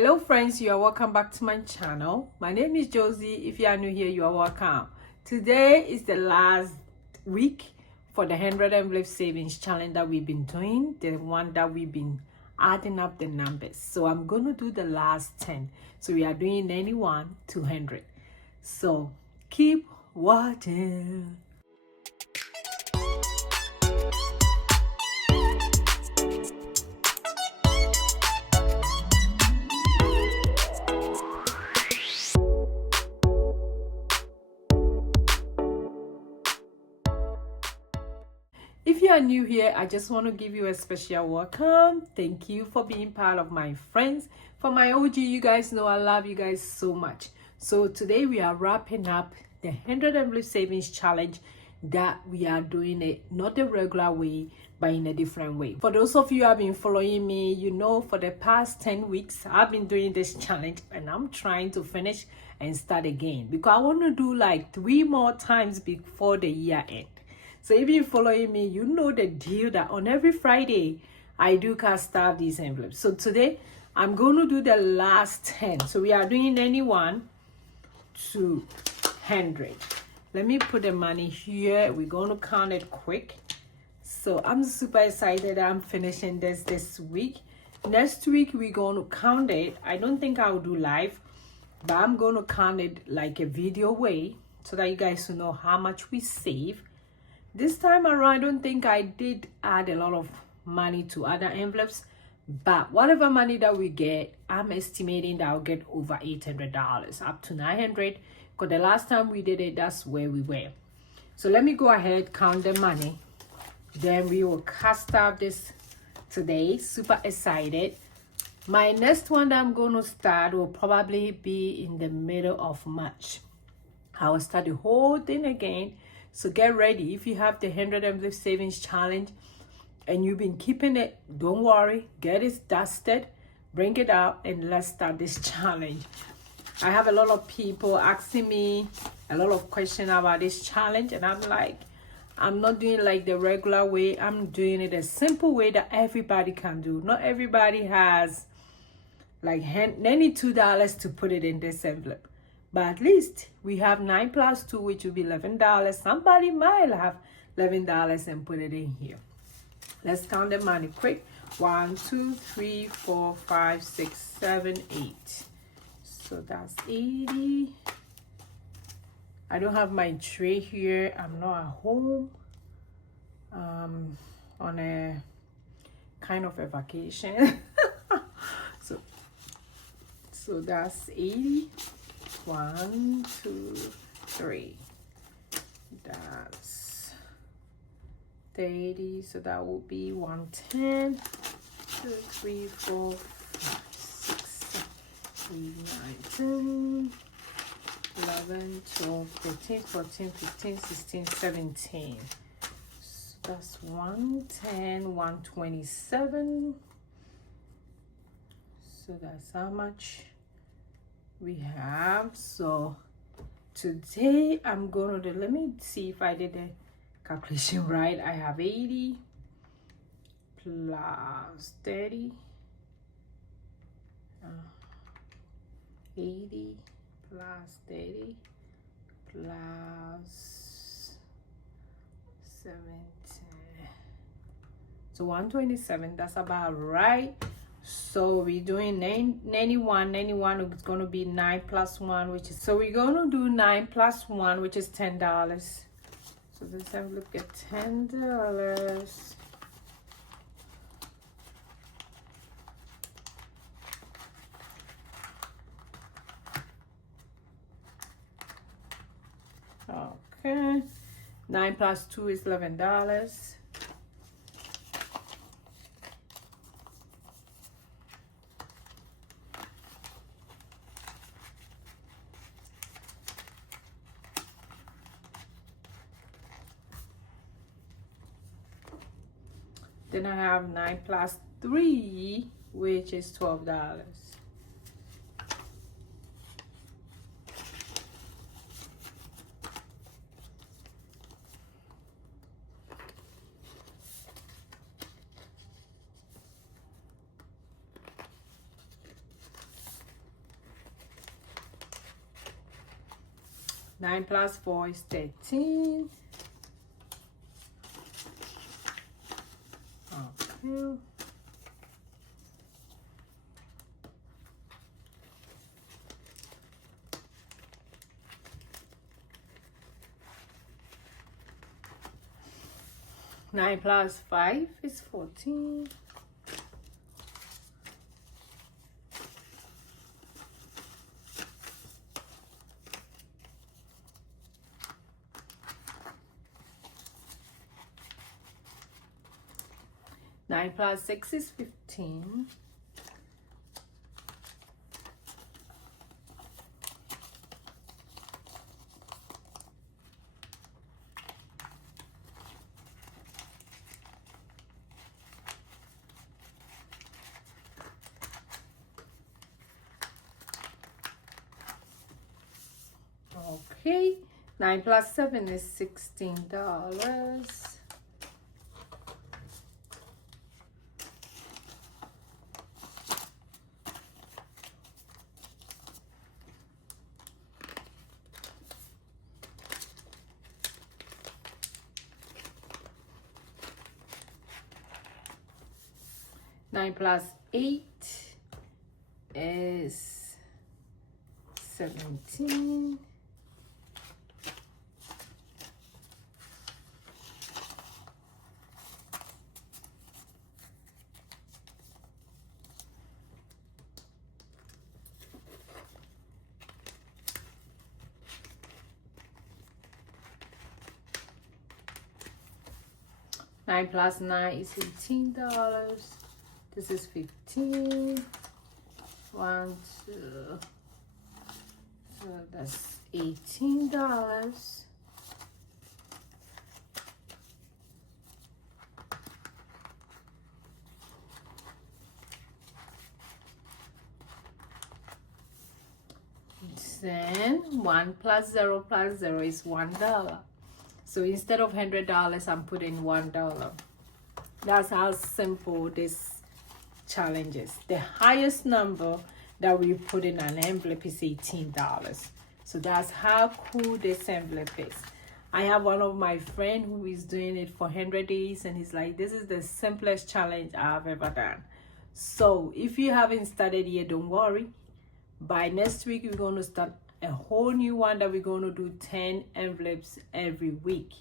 Hello friends, you are welcome back to my channel. My name is Josy. If you are new here, you are welcome. Today is the last week for the 100 envelope savings challenge that we've been doing, the one that we've been adding up the numbers. So I'm going to do the last 10. So we are doing 91 to 100. So keep watching. If you are new here, I just want to give you a special welcome. Thank you for being part of my friends. For my OG, you guys know I love you guys so much. So today we are wrapping up the 100 envelope savings challenge that we are doing it not the regular way, but in a different way. For those of you who have been following me, you know for the past 10 weeks, I've been doing this challenge and I'm trying to finish and start again because I want to do like 3 more times before the year end. So if you're following me, you know the deal that on every Friday, I do cast out these envelopes. So today, I'm going to do the last 10. So we are doing 91 to 100. Let me put the money here. We're going to count it quick. So I'm super excited I'm finishing this week. Next week, we're going to count it. I don't think I'll do live, but I'm going to count it like a video way so that you guys will know how much we save. This time around, I don't think I did add a lot of money to other envelopes, but whatever money that we get, I'm estimating that I'll get over $800, up to $900, because the last time we did it, that's where we were. So let me go ahead, count the money. Then we will cast out this today. Super excited. My next one that I'm going to start will probably be in the middle of March. I will start the whole thing again. So get ready. If you have the 100 envelope savings challenge and you've been keeping it, don't worry. Get it dusted, bring it out, and let's start this challenge. I have a lot of people asking me a lot of questions about this challenge, and I'm like, I'm not doing it like the regular way. I'm doing it a simple way that everybody can do. Not everybody has like $92 to put it in this envelope. But at least we have 9 plus 2, which will be $11. Somebody might have $11 and put it in here. Let's count the money quick. 1, 2, 3, 4, 5, 6, 7, 8. So that's 80. I don't have my tray here. I'm not at home. On a kind of a vacation. so that's 80. 1, 2, 3. That's 30. So that will be 110. 2, 3, 4, 5, 6, 7, 8, 9, 10, 11, 12, 13, 14, 15, 16, 17. So that's 110, 127. So that's how much we have. So today I'm gonna do, let me see if I did the calculation right. I have 80 plus 30, 80 plus 30 plus 17. So 127, that's about right. So we're doing 91 is going to be 9 plus 1, which is, so we're going to do 9 plus 1, which is $10. So this envelope gets $10. Okay, 9 plus 2 is $11. Then I have 9 plus 3, which is $12. 9 plus 4 is 13. Okay. Nine plus 5 is 14. Nine plus 6 is 15. Okay, 9 plus 7 is $16. 9 plus 8 is 17. Nine plus 9 is $18. This is 15. 1, 2. So that's $18. Then 1 plus 0 is $1. So instead of $100, I'm putting $1. That's how simple this challenge is. The highest number that we put in an envelope is $18. So that's how cool this envelope is. I have one of my friends who is doing it for 100 days, and he's like, this is the simplest challenge I've ever done. So if you haven't started yet, don't worry. By next week, we're going to start a whole new one that we're going to do 10 envelopes every week.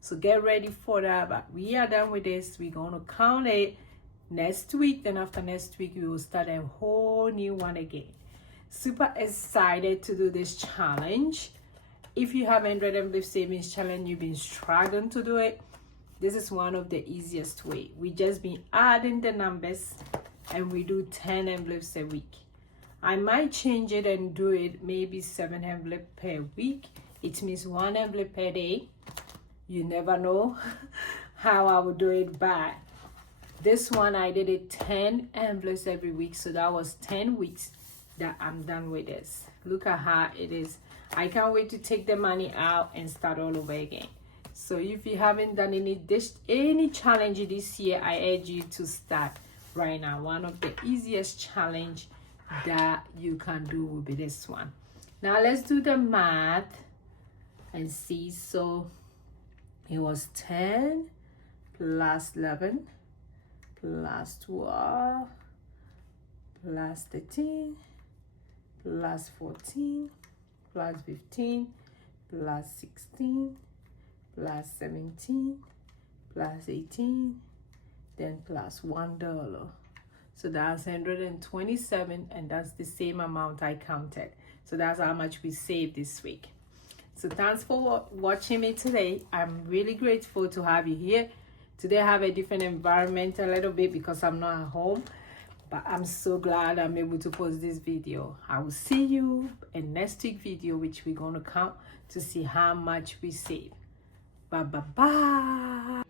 So get ready for that. But we are done with this. We're going to count it next week. Then after next week, we will start a whole new one again. Super excited to do this challenge. If you have 100 envelope savings challenge, you've been struggling to do it, this is one of the easiest way. We just been adding the numbers, and we do 10 envelopes a week. I might change it and do it maybe 7 envelopes per week. It means 1 envelope per day. You never know how I will do it, but this one I did it 10 envelopes every week. So that was 10 weeks that I'm done with this. Look at how it is. I can't wait to take the money out and start all over again. So if you haven't done any challenge this year, I urge you to start right now. One of the easiest challenge that you can do will be this one. Now let's do the math and see. So it was 10 plus 11 plus 12 plus 13 plus 14 plus 15 plus 16 plus 17 plus 18, then plus $1. So that's 127, and that's the same amount I counted. So that's how much we saved this week. So thanks for watching me today. I'm really grateful to have you here. Today I have a different environment a little bit because I'm not at home, but I'm so glad I'm able to post this video. I will see you in next week video, which we're going to count to see how much we save. Bye bye bye.